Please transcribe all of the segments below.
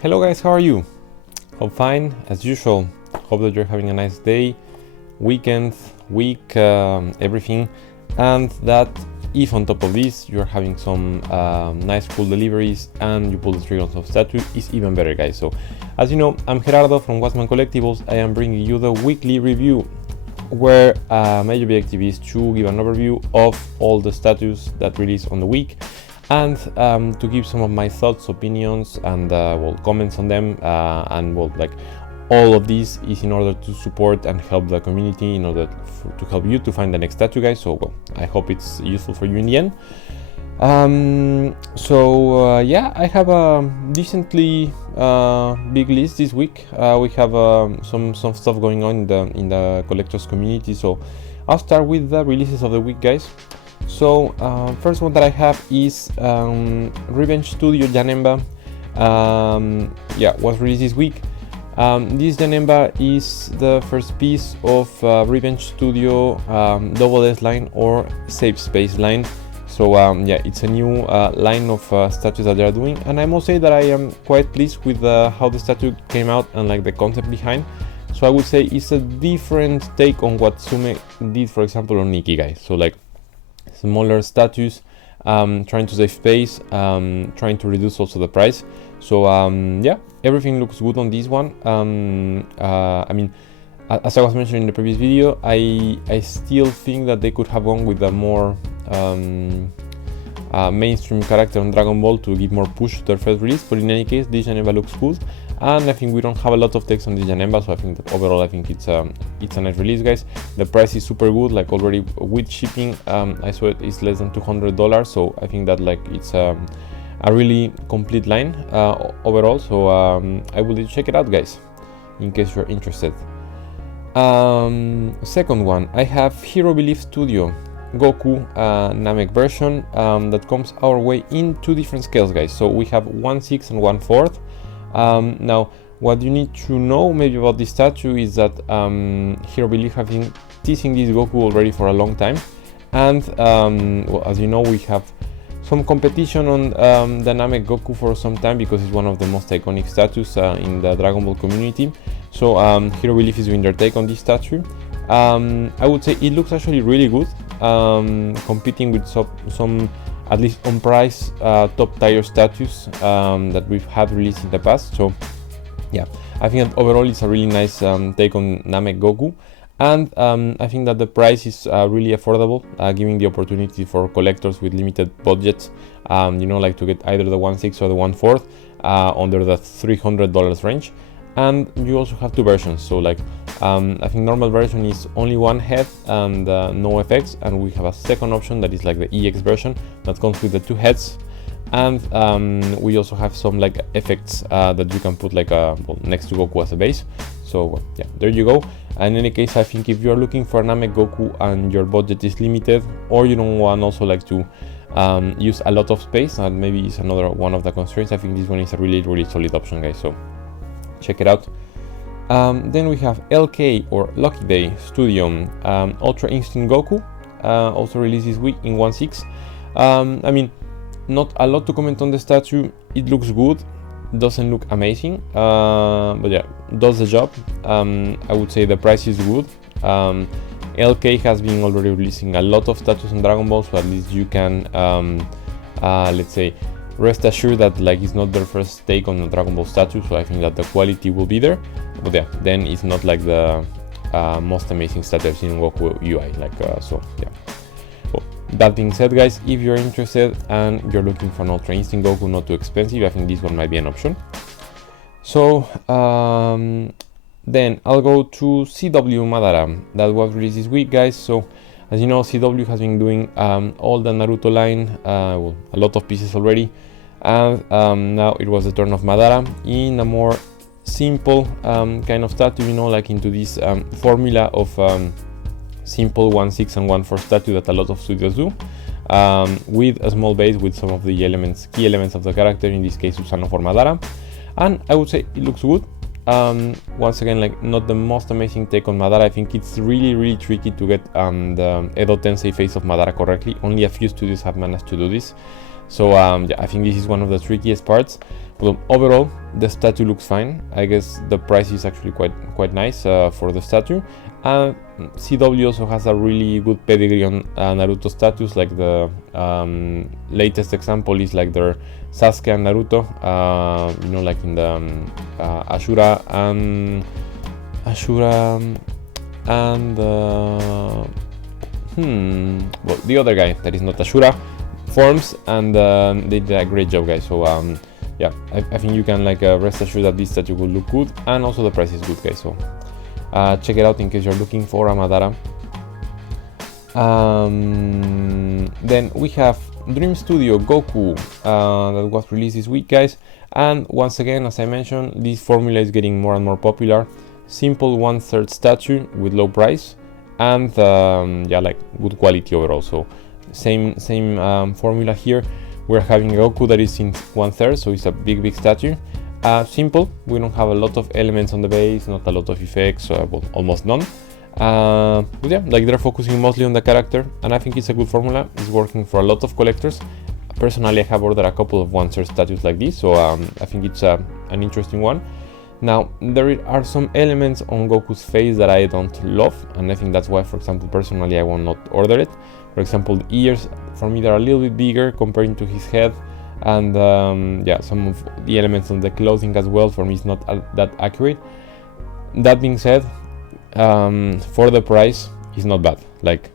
Hello guys, how are you? Hope fine, as usual. Hope that you're having a nice day, weekend, week, everything. And that if on top of this you're having some nice cool deliveries and you pull the trigger on some statue, is even better guys. So as you know, I'm Gerardo from Wasman Collectibles. I am bringing you the weekly review where my objective is to give an overview of all the statues that release on the week and to give some of my thoughts, opinions, and comments on them, and like all of this is in order to support and help the community, in order to help you to find the next statue guys. So I hope it's useful for you in the end. Yeah, I have a decently big list this week. We have some stuff going on in the collectors community, so I'll start with the releases of the week guys. So first one that I have is Revenge Studio Janemba. Was released this week. This Janemba is the first piece of Revenge Studio Double S line or Safe Space line. So it's a new line of statues that they are doing, and I must say that I am quite pleased with how the statue came out and like the concept behind. So I would say it's a different take on what Sume did, for example, on Nikki guys. So like smaller statues, trying to save space, trying to reduce also the price. So everything looks good on this one. I mean, as I was mentioning in the previous video, I still think that they could have gone with a more mainstream character on Dragon Ball to give more push to their first release, but in any case this Janemba looks good, and I think we don't have a lot of text on this Janemba, so I think that overall I think it's a nice release guys. The price is super good, like already with shipping, I saw it is less than $200, so I think that like it's a really complete line overall. So I will check it out guys in case you're interested. Second one, I have Hero Belief Studio Goku Namek version that comes our way in two different scales guys. So we have 1/6 and 1/4. Now what you need to know maybe about this statue is that Hero Belief have been teasing this Goku already for a long time, and as you know, we have some competition on the Namek Goku for some time because it's one of the most iconic statues in the Dragon Ball community. So Hero Belief is doing their take on this statue. I would say it looks actually really good, competing with some at least on price top tier statues that we've had released in the past. So yeah, I think that overall it's a really nice take on Namek Goku, and I think that the price is really affordable, giving the opportunity for collectors with limited budgets, like to get either the 1/6 or the 1/4 under the $300 range. And you also have two versions, so like I think normal version is only one head and no effects, and we have a second option that is like the EX version that comes with the two heads, and we also have some like effects that you can put like next to Goku as a base. So yeah, there you go. And in any case, I think if you're looking for Namek Goku and your budget is limited, or you don't want also like to use a lot of space, and maybe it's another one of the constraints, I think this one is a really solid option guys, so check it out. Then we have LK or Lucky Day Studio Ultra Instinct Goku, also released this week in 1/6. I mean, not a lot to comment on the statue. It looks good, doesn't look amazing, but yeah, does the job. I would say the price is good. LK has been already releasing a lot of statues on Dragon Ball, so at least you can let's say rest assured that like it's not their first take on the Dragon Ball statue, so I think that the quality will be there. But yeah, then it's not like the most amazing statue I've seen in Goku UI, so yeah. Well, that being said guys, if you're interested and you're looking for an Ultra Instinct Goku not too expensive, I think this one might be an option. So then I'll go to CW Madara that was released this week guys. So as you know, CW has been doing all the Naruto line, a lot of pieces already, and now it was the turn of Madara in a more simple kind of statue, like into this formula of simple 1/6 and 1/4 statue that a lot of studios do, with a small base with some of the key elements of the character, in this case Susanoo for Madara, and I would say it looks good. Once again, like not the most amazing take on Madara. I think it's really tricky to get the Edo Tensei face of Madara correctly. Only a few studios have managed to do this. So yeah, I think this is one of the trickiest parts. But overall, the statue looks fine. I guess the price is actually quite nice for the statue. And CW also has a really good pedigree on Naruto statues. Like the latest example is like their Sasuke and Naruto. You know, like in the Ashura and well, the other guy that is not Ashura forms, and they did a great job, guys. So yeah, I think you can like rest assured that this statue will look good, and also the price is good, guys. So check it out in case you're looking for a Madara. Then we have Dream Studio Goku that was released this week, guys. And once again, as I mentioned, this formula is getting more and more popular. Simple 1/3 statue with low price, and yeah, like good quality overall. So same formula here. We're having Goku that is in 1/3, so it's a big statue. Simple. We don't have a lot of elements on the base, not a lot of effects, well, almost none. But yeah, like they're focusing mostly on the character, and I think it's a good formula. It's working for a lot of collectors. Personally, I have ordered a couple of 1/3 statues like this, so I think it's an interesting one. Now, there are some elements on Goku's face that I don't love, and I think that's why, for example, personally I will not order it. For example, the ears, for me, they're a little bit bigger compared to his head, and yeah, some of the elements on the clothing as well, for me, is not that accurate. That being said, for the price, it's not bad. Like,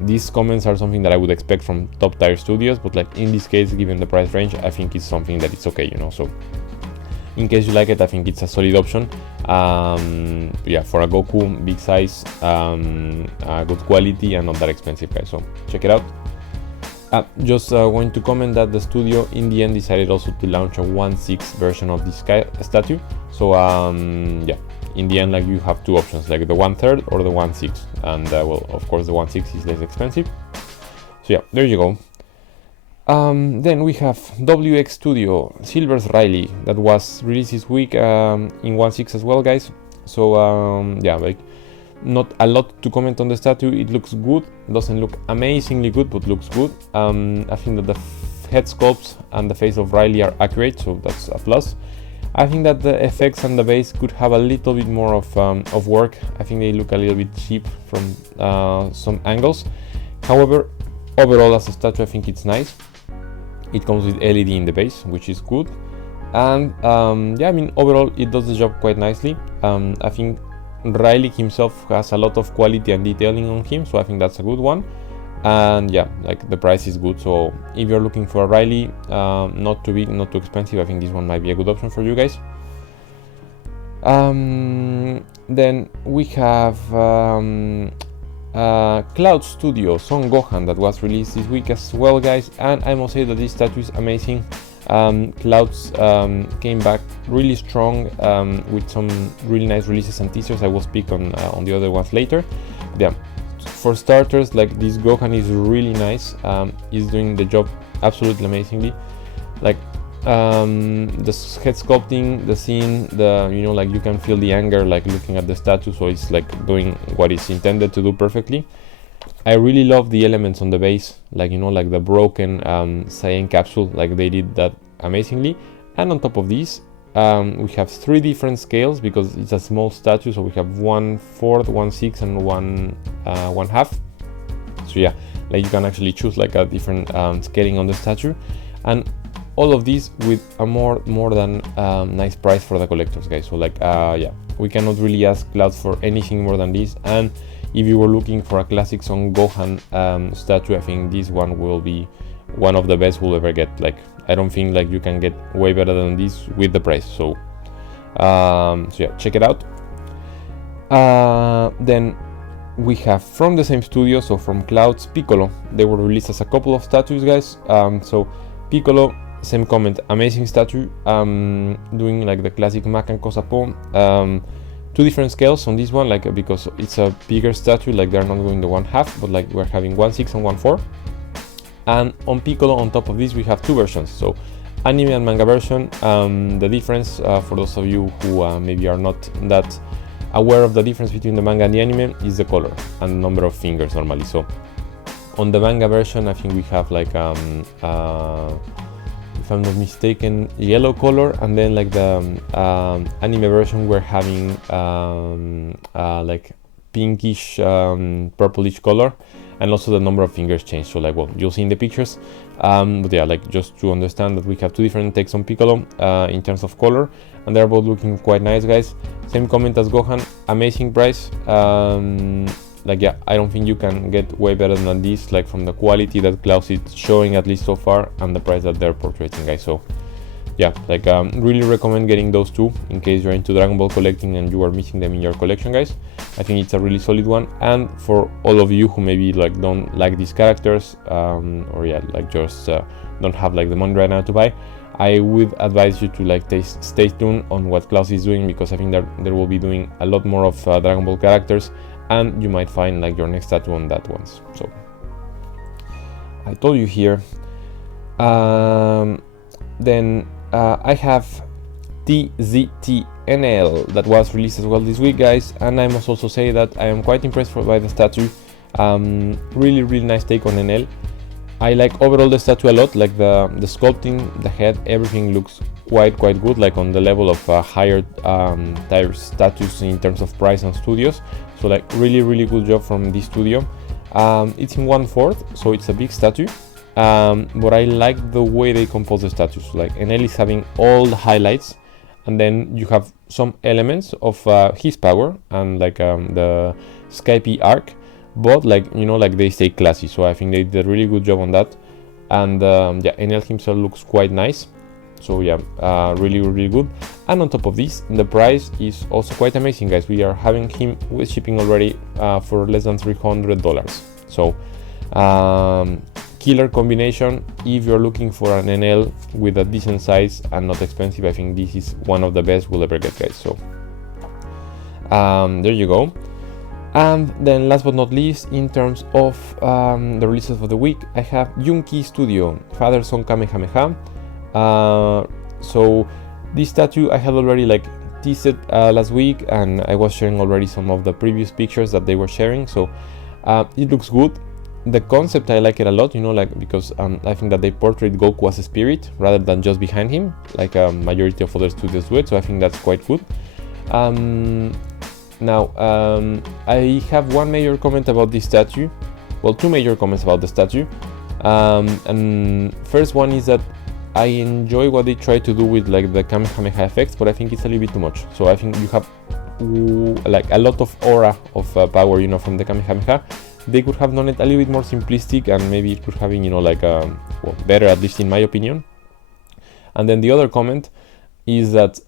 these comments are something that I would expect from top tier studios, but like in this case, given the price range, I think it's something that it's okay, you know. So in case you like it, I think it's a solid option. Yeah, for a Goku, big size, good quality, and not that expensive, guys. So check it out. Just going to comment that the studio in the end decided also to launch a 1/6 version of this statue. So yeah, in the end, like you have two options, like the 1/3 or the 1/6, and well, of course the 1/6 is less expensive. So yeah, there you go. Then we have WX Studio Silver's Riley that was released this week in 1/6 as well, guys. So yeah, like not a lot to comment on the statue. It looks good, doesn't look amazingly good, but looks good. I think that the head sculpts and the face of Riley are accurate, so that's a plus. I think that the effects and the base could have a little bit more of work. I think they look a little bit cheap from some angles. However, overall as a statue, I think it's nice. It comes with LED in the base, which is good. And yeah, I mean, overall it does the job quite nicely. I think Riley himself has a lot of quality and detailing on him, so I think that's a good one. And yeah, like the price is good, so if you're looking for a Riley, not too big, not too expensive, I think this one might be a good option for you guys. Then we have Cloud Studio Son Gohan that was released this week as well, guys, and I must say that this statue is amazing. Clouds came back really strong with some really nice releases and teasers. I will speak on the other ones later. Yeah, for starters, like this Gohan is really nice. He's doing the job absolutely amazingly. Like the head sculpting, the scene, you know, like you can feel the anger like looking at the statue, so it's like doing what it's intended to do perfectly. I really love the elements on the base, like, you know, like the broken cyan capsule, like they did that amazingly. And on top of these, we have 3 different scales because it's a small statue, so we have 1/4, 1/6, and 1/2. So yeah, like you can actually choose like a different scaling on the statue, and all of these with a more than nice price for the collectors, guys. So like yeah, we cannot really ask Cloud for anything more than this. And if you were looking for a classic Son Gohan statue, I think this one will be one of the best we'll ever get. Like, I don't think like you can get way better than this with the price. So, so yeah, check it out. Then we have from the same studio, so from Cloud's Piccolo. They were released as a couple of statues, guys. So Piccolo, same comment, amazing statue. Doing like the classic Mac and Kosapo. 2 different scales on this one, like because it's a bigger statue, like they're not going the 1/2, but like we're having 1/6 and 1/4. And on Piccolo, on top of this, we have 2 versions, so anime and manga version. The difference, for those of you who maybe are not that aware of the difference between the manga and the anime, is the color and the number of fingers normally. So On the manga version, I think we have like if I'm not mistaken, yellow color, and then like the anime version we're having like pinkish purplish color, and also the number of fingers changed. So like, well, you'll see in the pictures, but yeah, like just to understand that we have two different takes on Piccolo in terms of color, and they're both looking quite nice, guys. Same comment as Gohan, amazing price. Like, yeah, I don't think you can get way better than this, like from the quality that Klaus is showing, at least so far, and the price that they're portraying, guys. So yeah, like really recommend getting those two in case you're into Dragon Ball collecting and you are missing them in your collection, guys. I think it's a really solid one. And for all of you who maybe like don't like these characters, or yeah, like just don't have like the money right now to buy, I would advise you to like stay tuned on what Klaus is doing, because I think that there will be doing a lot more of Dragon Ball characters, and you might find like your next tattoo on that ones. So I told you here. Then I have TZTNL that was released as well this week, guys, and I must also say that I am quite impressed by the statue. Really nice take on NL. I like overall the statue a lot, like the sculpting, the head, everything looks quite good, like on the level of higher tier statues in terms of price and studios. So like really good job from this studio. It's in 1/4, so it's a big statue, but I like the way they compose the statues. Like NL is having all the highlights, and then you have some elements of his power and like the Skype arc, but like, you know, like they stay classy. So I think they did a really good job on that. And yeah, NL himself looks quite nice. So yeah, really good. And on top of this, the price is also quite amazing, guys. We are having him with shipping already for less than $300. So killer combination if you're looking for an NL with a decent size and not expensive. I think this is one of the best we'll ever get, guys. So there you go. And then last but not least, in terms of the releases of the week, I have Yunki Studio Father Son Kamehameha. So this statue I had already like teased last week, and I was sharing already some of the previous pictures that they were sharing. So it looks good. The concept, I like it a lot, you know, like because I think that they portrayed Goku as a spirit rather than just behind him, like a majority of other studios do it. So I think that's quite good. Now I have one major comment about this statue. Well, two major comments about the statue. And first one is that I enjoy what they try to do with like the Kamehameha effects, but I think it's a little bit too much. So I think you have like a lot of aura of power, you know, from the Kamehameha. They could have done it a little bit more simplistic, and maybe it could have been, you know, like well, better, at least in my opinion. And then the other comment is that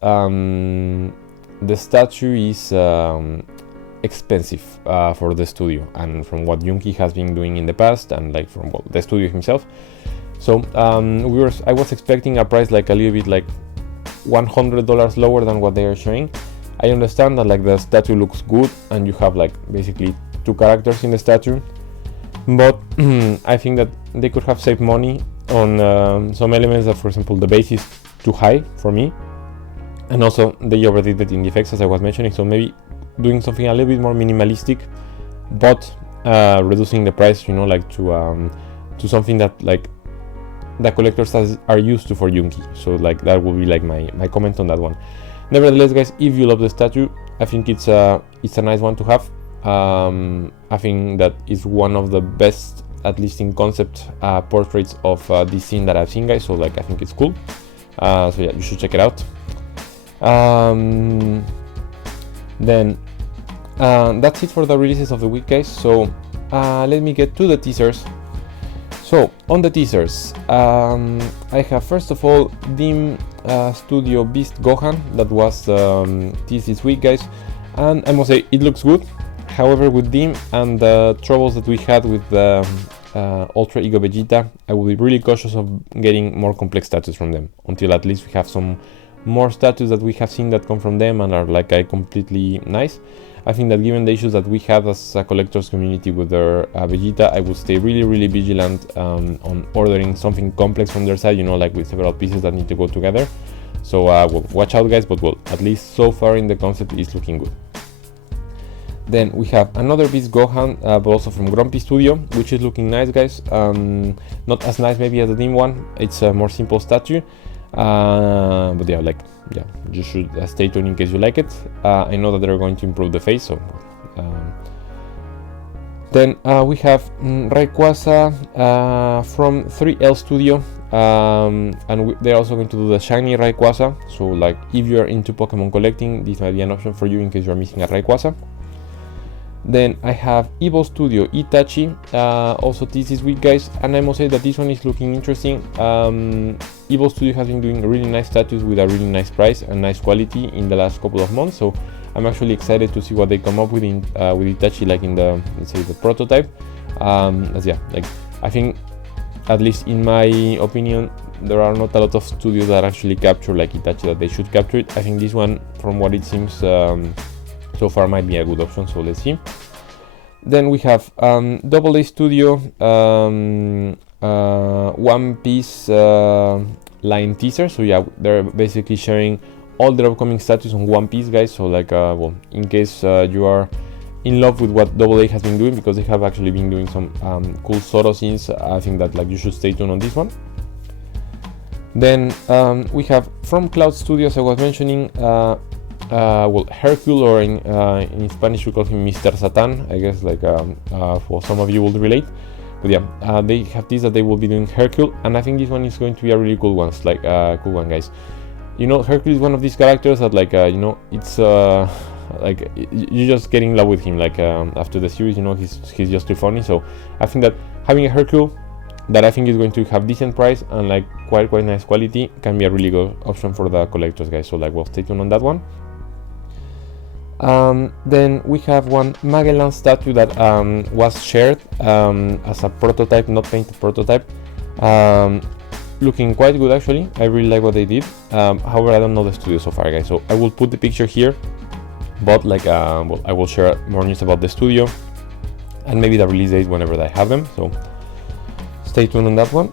the statue is expensive for the studio, and from what Yunki has been doing in the past, and like from the studio himself. So I was expecting a price like a little bit like $100 lower than what they are showing. I understand that like the statue looks good, and you have like basically two characters in the statue, but I think that they could have saved money on some elements that, for example, the base is too high for me, and also they overdid it in the effects, as I was mentioning. So maybe doing something a little bit more minimalistic, but reducing the price, you know, like to something that like the collectors are used to for Yunki. So like that will be like my comment on that one. Nevertheless, guys, if you love the statue, I think it's a nice one to have. I think that is one of the best, at least in concept, portraits of this scene that I've seen, guys. So like I think it's cool. So yeah, you should check it out. Then that's it for the releases of the week, guys. So let me get to the teasers. So on the teasers, I have first of all Dim Studio Beast Gohan that was teased this week, guys, and I must say it looks good. However, with Dim and the troubles that we had with the Ultra Ego Vegeta, I will be really cautious of getting more complex statues from them until at least we have some more statues that we have seen that come from them and are like completely nice. I think that given the issues that we have as a collectors community with their Vegeta, I will stay really vigilant on ordering something complex from their side, you know, like with several pieces that need to go together. So well, watch out, guys, but well, at least so far in the concept it's looking good. Then we have another Beast Gohan, but also from Grumpy Studio, which is looking nice, guys. Not as nice maybe as the Dim one. It's a more simple statue, but yeah, you should stay tuned in case you like it. I know that they're going to improve the face, so. Then we have Rayquaza from 3L Studio, and they're also going to do the shiny Rayquaza. So like if you're into Pokemon collecting, this might be an option for you in case you're missing a Rayquaza. Then I have Evo Studio Itachi, also this week, guys, and I must say that this one is looking interesting. Evo Studio has been doing really nice statues with a really nice price and nice quality in the last couple of months, so I'm actually excited to see what they come up with with Itachi, like in the, let's say, the prototype. I think, at least in my opinion, there are not a lot of studios that actually capture like Itachi that they should capture it. I think this one, from what it seems so far, might be a good option, so let's see. Then we have Double A Studio One Piece line teaser. So yeah, they're basically sharing all their upcoming statues on One Piece, guys. So like, in case you are in love with what Double A has been doing, because they have actually been doing some cool Zoro scenes, I think that like you should stay tuned on this one. Then we have from Cloud Studios, I was mentioning, Hercule, or in Spanish we call him Mr. Satan, I guess, like for some of you will relate. But yeah, they have this that they will be doing Hercule, and I think this one is going to be a really cool one, cool one, guys. You know, Hercule is one of these characters that like, it's like you just get in love with him, like after the series, he's just too funny. So I think that having a Hercule that I think is going to have decent price and like quite nice quality can be a really good option for the collectors, guys. So like, well, stay tuned on that one. Then we have one Magellan statue that was shared as a prototype, not painted prototype. Looking quite good, actually. I really like what they did. However, I don't know the studio so far, guys, so I will put the picture here, but like I will share more news about the studio and maybe the release date whenever I have them, so stay tuned on that one.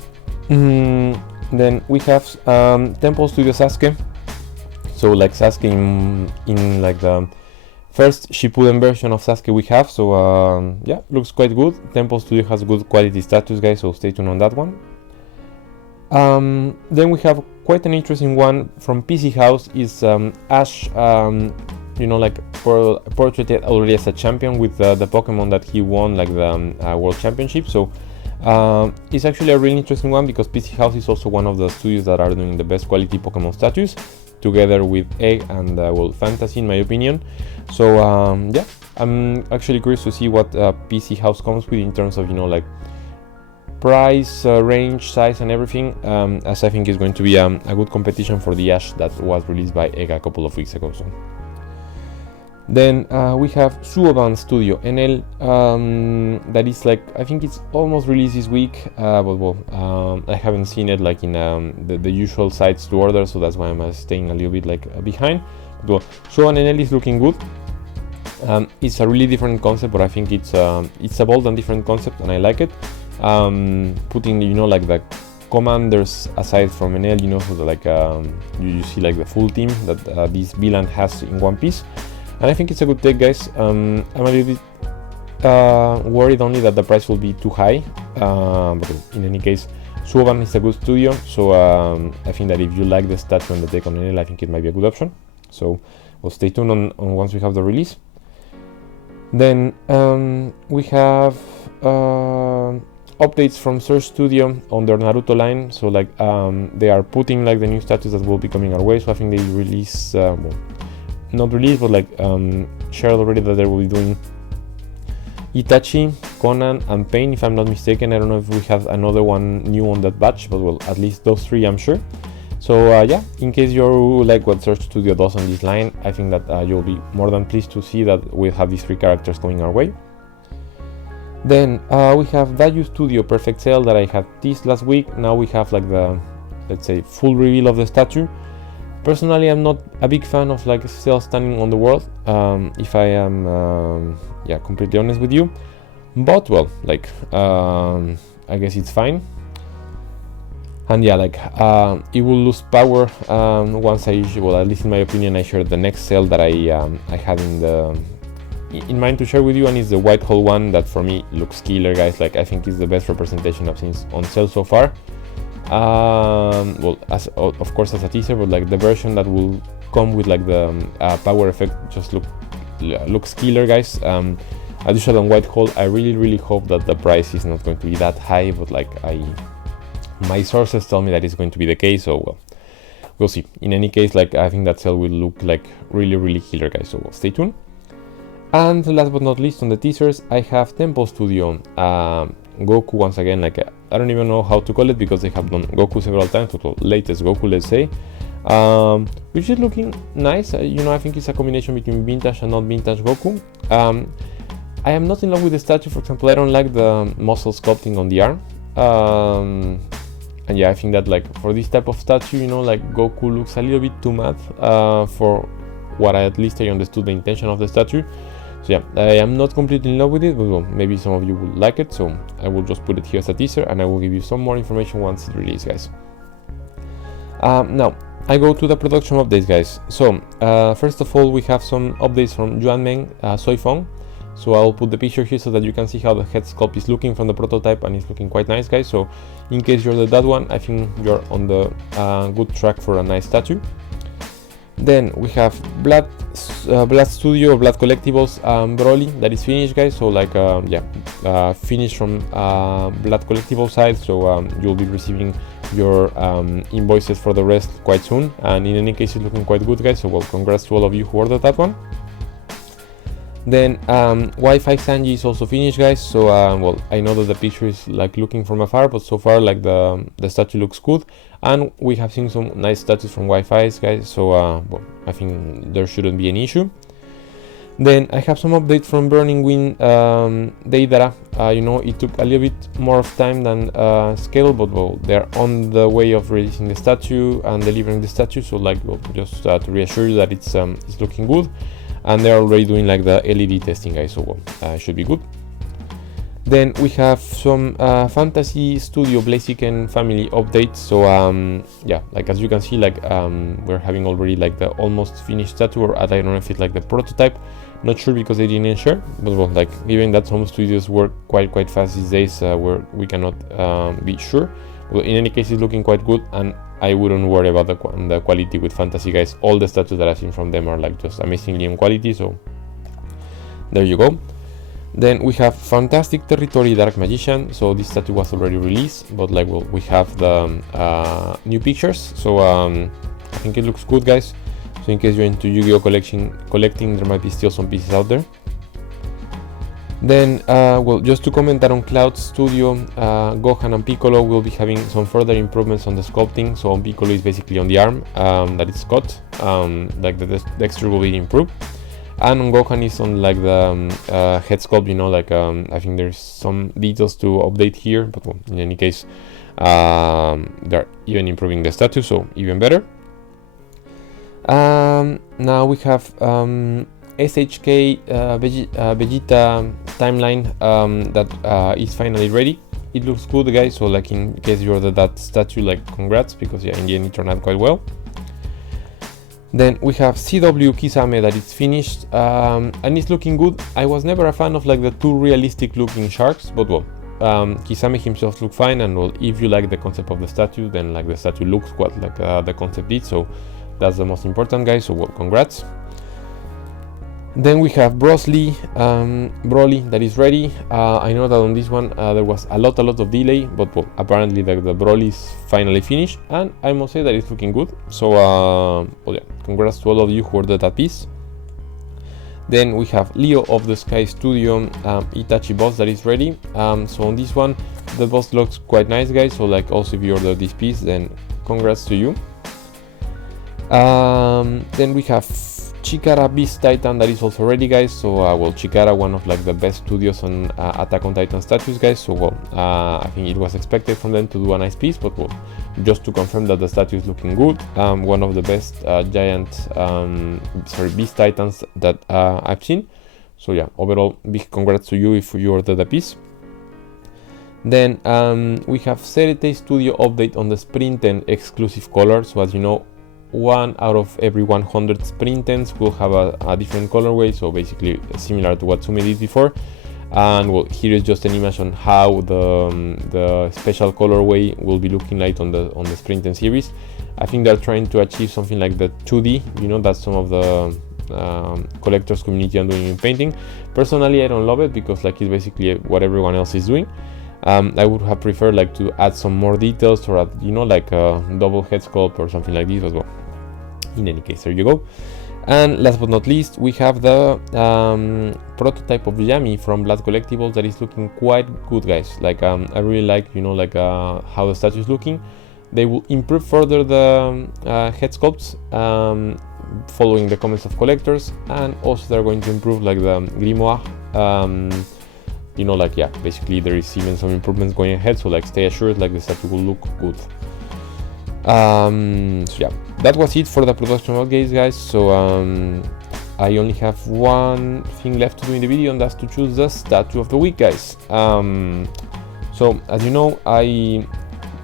Then we have Temple Studio Sasuke. So like Sasuke in like the first Shippuden version of Sasuke we have, so yeah, looks quite good. Temple Studio has good quality status, guys, so stay tuned on that one. Then we have quite an interesting one from PC House. Is Ash, like portrayed already as a champion with the Pokemon that he won, like the World Championship. So it's actually a really interesting one because PC House is also one of the studios that are doing the best quality Pokemon statues, together with Egg and Fantasy, in my opinion. So yeah, I'm actually curious to see what PC House comes with in terms of like price, range, size, and everything, as I think is going to be a good competition for the Ash that was released by Egg a couple of weeks ago. So then we have Suoban Studio NL, that is like, I think it's almost released this week, but I haven't seen it like in the usual sites to order, so that's why I'm staying a little bit like behind. But Suoban NL is looking good. It's a really different concept, but I think it's a bold and different concept, and I like it. Putting like the commanders aside from NL, so that like you see like the full team that this villain has in One Piece, and I think it's a good take, guys. I'm a little bit worried only that the price will be too high, but in any case, Suoban is a good studio, so I think that if you like the statue and the take on NL, I think it might be a good option. So we'll stay tuned on once we have the release. Then we have updates from Surge Studio on their Naruto line. So like they are putting like the new statues that will be coming our way. So I think they release, not release, but like shared already that they will be doing Itachi, Conan, and Pain, if I'm not mistaken. I don't know if we have another one new on that batch, but well, at least those three, I'm sure. So yeah, in case you like what Surge Studio does on this line, I think that you'll be more than pleased to see that we have these three characters coming our way. Then we have Dayu Studio Perfect Cell that I had teased last week. Now we have like the, let's say, full reveal of the statue. Personally, I'm not a big fan of like Cell standing on the world, if I am completely honest with you. But well, like I guess it's fine. And yeah, like it will lose power once at least in my opinion, I share the next Cell that I had in in mind to share with you, and it's the white hole one that for me looks killer, guys. Like, I think it's the best representation I've seen on sale so far. Well, as of course as a teaser, but like the version that will come with like the power effect just looks killer, guys. As usual on white hole, I really hope that the price is not going to be that high, but like my sources tell me that it's going to be the case, so well, we'll see. In any case, like, I think that sale will look like really killer, guys, so well, stay tuned. And last but not least, on the teasers, I have Temple Studio Goku once again. Like, I don't even know how to call it because they have done Goku several times, but latest Goku, let's say, which is looking nice. You know, I think it's a combination between vintage and not vintage Goku. I am not in love with the statue. For example, I don't like the muscle sculpting on the arm. And yeah, I think that like for this type of statue, you know, like Goku looks a little bit too mad for what at least I understood the intention of the statue. So yeah, I am not completely in love with it, but well, maybe some of you will like it, so I will just put it here as a teaser, and I will give you some more information once it releases, guys. Now, I go to the production updates, guys. So, first of all, we have some updates from Yuanmeng Soifeng. So I'll put the picture here so that you can see how the head sculpt is looking from the prototype, and it's looking quite nice, guys. So in case you're that one, I think you're on the good track for a nice statue. Then we have Blood Studio, Blood Collectibles Broly that is finished, guys. So like finished from Blood Collectible side. So you'll be receiving your invoices for the rest quite soon. And in any case, it's looking quite good, guys. So well, congrats to all of you who ordered that one. Then Wi-Fi Sanji is also finished, guys. So well, I know that the picture is like looking from afar, but so far like the statue looks good, and we have seen some nice statues from Wi-Fi's, guys. So well, I think there shouldn't be any issue. Then I have some updates from Burning Wind Deidara. You know, it took a little bit more of time than scheduled, but well, they're on the way of releasing the statue and delivering the statue. So like, well, just to reassure you that it's looking good. And they're already doing like the LED testing, guys, so well, should be good. Then we have some Fantasy Studio Blaziken family updates. So yeah, like as you can see, like we're having already like the almost finished statue, or I don't know if it's like the prototype, not sure because they didn't share, but well, like given that some studios work quite fast these days, where we cannot be sure. Well, in any case, it's looking quite good, and I wouldn't worry about the quality with Fantasy, guys. All the statues that I've seen from them are like just amazingly in quality, so there you go. Then we have Fantastic Territory Dark Magician. So this statue was already released, but like, well, we have the new pictures, so I think it looks good, guys. So in case you're into Yu-Gi-Oh collecting, there might be still some pieces out there. Then, well, just to comment that on Cloud Studio, Gohan and Piccolo will be having some further improvements on the sculpting. So on Piccolo is basically on the arm that it's cut, like the texture will be improved. And on Gohan is on like the head sculpt, you know, like I think there's some details to update here, but well, in any case, they're even improving the statue, so even better. Now we have SHK Vegeta timeline that is finally ready. It looks good, guys, so like in case you ordered that statue, like congrats, because yeah, in the end it turned out quite well. Then we have CW Kisame that is finished, and it's looking good. I was never a fan of like the too realistic looking sharks, but well, Kisame himself look fine, and well, if you like the concept of the statue, then like the statue looks quite like the concept did, so that's the most important, guys, so well, congrats. Then we have Broly that is ready. I know that on this one there was a lot of delay, but well, apparently the Broly is finally finished, and I must say that it's looking good. So well, yeah, congrats to all of you who ordered that piece. Then we have Leo of the Sky Studio Itachi boss that is ready. So on this one, the boss looks quite nice, guys. So like, also if you order this piece, then congrats to you. Then we have Chikara Beast Titan that is also ready, guys. So well, Chikara, one of like the best studios on Attack on Titan statues, guys. So well, I think it was expected from them to do a nice piece, but well, just to confirm that the statue is looking good. One of the best Beast Titans that I've seen. So yeah, overall, big congrats to you if you ordered the piece. Then we have Serete Studio update on the Sprint and exclusive color. So as you know, 1 out of every 100 sprint ends will have a different colorway, so basically similar to what Sume did before. And well, here is just an image on how the special colorway will be looking like on the sprint end series. I think they're trying to achieve something like the 2D, you know, that's some of the collectors community are doing in painting. Personally, I don't love it because like it's basically what everyone else is doing. I would have preferred like to add some more details, or add, you know, like a double head sculpt or something like this as well. In any case, there you go. And last but not least, we have the prototype of Yami from Wasman Collectibles that is looking quite good, guys. Like I really like, you know, like how the statue is looking. They will improve further the head sculpts following the comments of collectors, and also they're going to improve like the grimoire. You know, like, yeah, basically there is even some improvements going ahead, so like stay assured like the statue will look good. So yeah, that was it for the production updates, guys. So I only have one thing left to do in the video, and that's to choose the statue of the week, guys. So as you know, I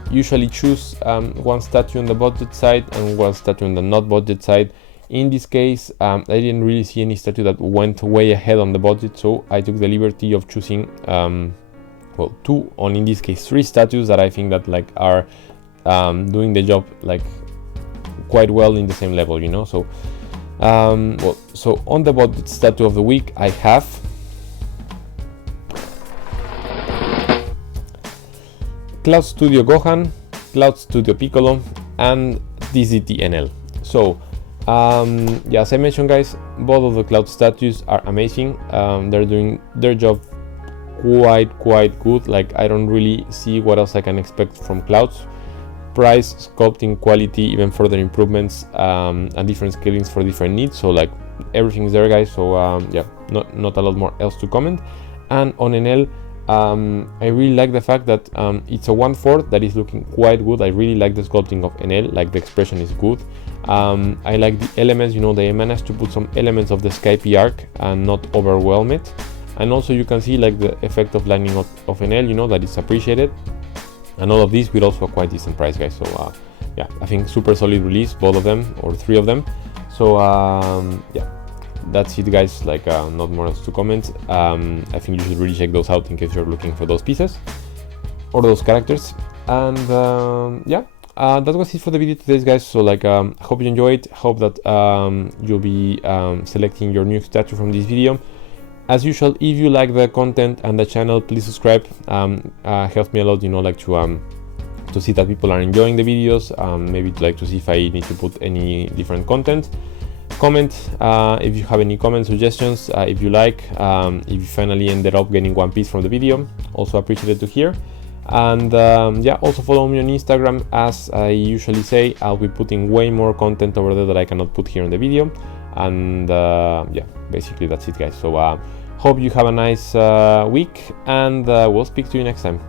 usually choose one statue on the budget side and one statue on the not budget side. In this case, I didn't really see any statue that went way ahead on the budget, so I took the liberty of choosing well, two, or in this case 3 statues that I think that like are doing the job like quite well in the same level, you know. So well, so on the budget statue of the week I have Cloud Studio Gohan, Cloud Studio Piccolo, and DZT NL. So yeah, as I mentioned, guys, both of the Cloud statues are amazing. They're doing their job quite good. Like I don't really see what else I can expect from Clouds. Price, sculpting, quality, even further improvements, and different scalings for different needs. So like everything is there, guys. So yeah, not a lot more else to comment. And on NL, I really like the fact that it's a 1/4 that is looking quite good. I really like the sculpting of NL, like the expression is good. I like the elements, you know, they managed to put some elements of the Skype arc and not overwhelm it. And also you can see like the effect of lighting of NL, you know, that is appreciated. And all of these with also a quite decent price, guys. So yeah, I think super solid release, both of them, or 3 of them. So yeah, that's it, guys. Like not more else to comment. I think you should really check those out in case you're looking for those pieces or those characters. And yeah, that was it for the video today, guys. So like hope you enjoyed. Hope that you'll be selecting your new statue from this video. As usual, if you like the content and the channel, please subscribe. Helps me a lot, you know, like to see that people are enjoying the videos. Maybe like to see if I need to put any different content. Comment if you have any comment suggestions, if you like, if you finally ended up getting one piece from the video, also appreciated to hear. And yeah, also follow me on Instagram. As I usually say, I'll be putting way more content over there that I cannot put here in the video. And yeah, basically that's it, guys. So hope you have a nice week, and we'll speak to you next time.